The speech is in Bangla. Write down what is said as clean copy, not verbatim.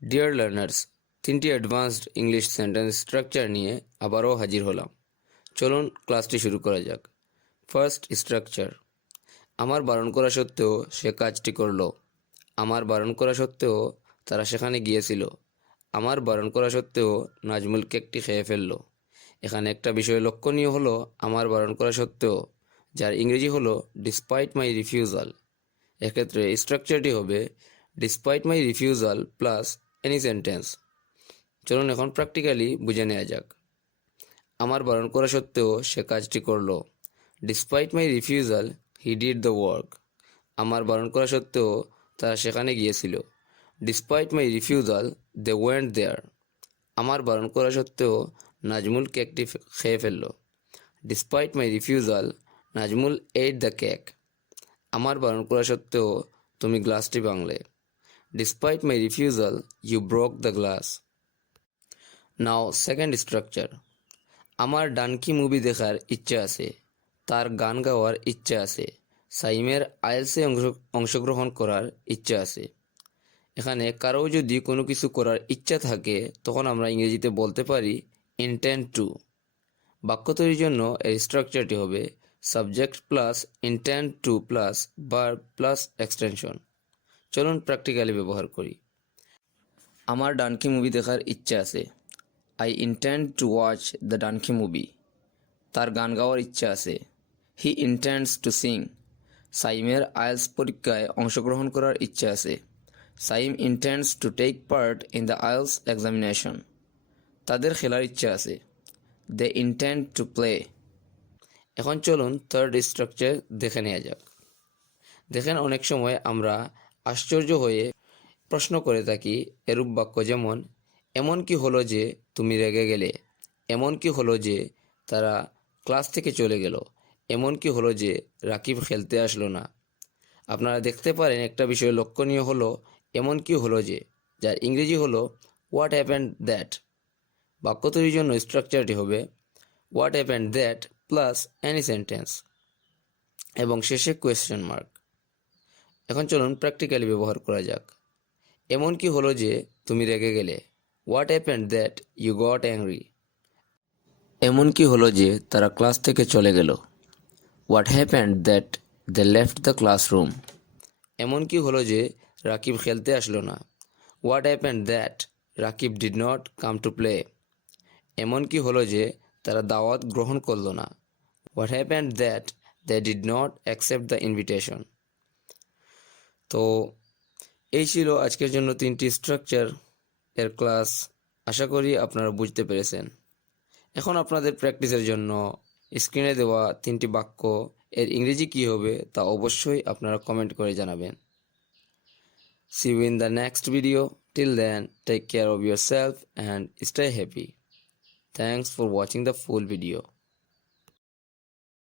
ডিয়ার লার্নার্স, 3টি অ্যাডভান্সড ইংলিশ সেন্টেন্স স্ট্রাকচার নিয়ে আবারও হাজির হলাম। চলুন ক্লাসটি শুরু করা যাক। First structure. আমার বারণ করা সত্ত্বেও সে কাজটি করলো। আমার বারণ করা সত্ত্বেও তারা সেখানে গিয়েছিল। আমার বারণ করা সত্ত্বেও নাজমুল কেকটি খেয়ে ফেললো। এখানে একটা বিষয় লক্ষণীয় হলো আমার বারণ করা সত্ত্বেও, যার ইংরেজি হলো ডিসপাইট মাই রিফিউজাল। এক্ষেত্রে স্ট্রাকচারটি হবে despite my refusal plus any sentence. চলুন এখন প্র্যাকটিক্যালি বুঝে নেওয়া যাক। আমার বারণ করা সত্ত্বেও সে কাজটি করলো। Despite my refusal he did the work. আমার বারণ করা সত্ত্বেও তারা সেখানে গিয়েছিল। Despite my refusal they went there. আমার বারণ করা সত্ত্বেও নাজমুল কেকটি খেয়ে ফেলল। Despite my refusal Nazmul ate the cake. আমার বারণ করা সত্ত্বেও তুমি গ্লাসটি ভাঙলে। Despite my refusal you broke the glass. Now second structure. আমার ডানকি মুভি দেখার ইচ্ছা আছে, তার গান গাওয়ার ইচ্ছা আছে, সাইমের আইএলসে অংশগ্রহণ করার ইচ্ছা আছে। এখানে কারো যদি কোনো কিছু করার ইচ্ছা থাকে তখন আমরা ইংরেজিতে বলতে পারি ইন্টেন্ড টু। বাক্য তৈরির জন্য এর স্ট্রাকচারটি হবে subject plus intend to plus verb plus extension. চলুন প্র্যাকটিক্যালি ব্যবহার করি। আমার ডানকি মুভি দেখার ইচ্ছা আছে। I intend to watch the Dunki movie. তার গান গাওয়ার ইচ্ছা আছে। He intends to sing. সাইমের আইএলস পরীক্ষায় অংশগ্রহণ করার ইচ্ছা আছে। Saim intends to take part in the IELTS examination. তাদের খেলার ইচ্ছা আছে। They intend to play. এখন চলুন থার্ড স্ট্রাকচার দেখে নেওয়া যাক। দেখেন, অনেক সময় আমরা আশ্চর্য হয়ে প্রশ্ন করে থাকি এরূপ বাক্য যেমন, এমন কি হলো যে তুমি রেগে গেলে? এমন কি হলো যে তারা ক্লাস থেকে চলে গেল? এমন কি হলো যে রাকিব খেলতে আসলো না? আপনারা দেখতে পারেন একটা বিষয় লক্ষণীয় হলো এমন কি হলো যে, যার ইংরেজি হলো হোয়াট হ্যাপেন্ড দ্যাট। বাক্য তৈরির জন্য স্ট্রাকচারটি হবে what happened that plus any sentence এবং শেষে কোয়েশ্চেন মার্ক। এখন চলুন প্র্যাকটিক্যালি ব্যবহার করা যাক। এমন কি হলো যে তুমি রেগে গেলে? What happened that you got angry. এমন কি হলো যে তারা ক্লাস থেকে চলে গেল? What happened that they left the classroom. এমন কি হলো যে রাকিব খেলতে আসলো না? What happened that Rakib did not come to play. এমন কি হলো যে তারা দাওয়াত গ্রহণ করলো না? What happened that they did not accept the invitation. তো এই ছিল আজকের জন্য 3টি স্ট্রাকচার এর ক্লাস। আশা করি আপনারা বুঝতে পেরেছেন। এখন আপনাদের প্র্যাকটিসের জন্য স্ক্রিনে দেওয়া 3টি বাক্য এর ইংরেজি কী হবে তা অবশ্যই আপনারা কমেন্ট করে জানাবেন। See you in the next video. Till then, take care of yourself and stay happy. Thanks for watching the full video.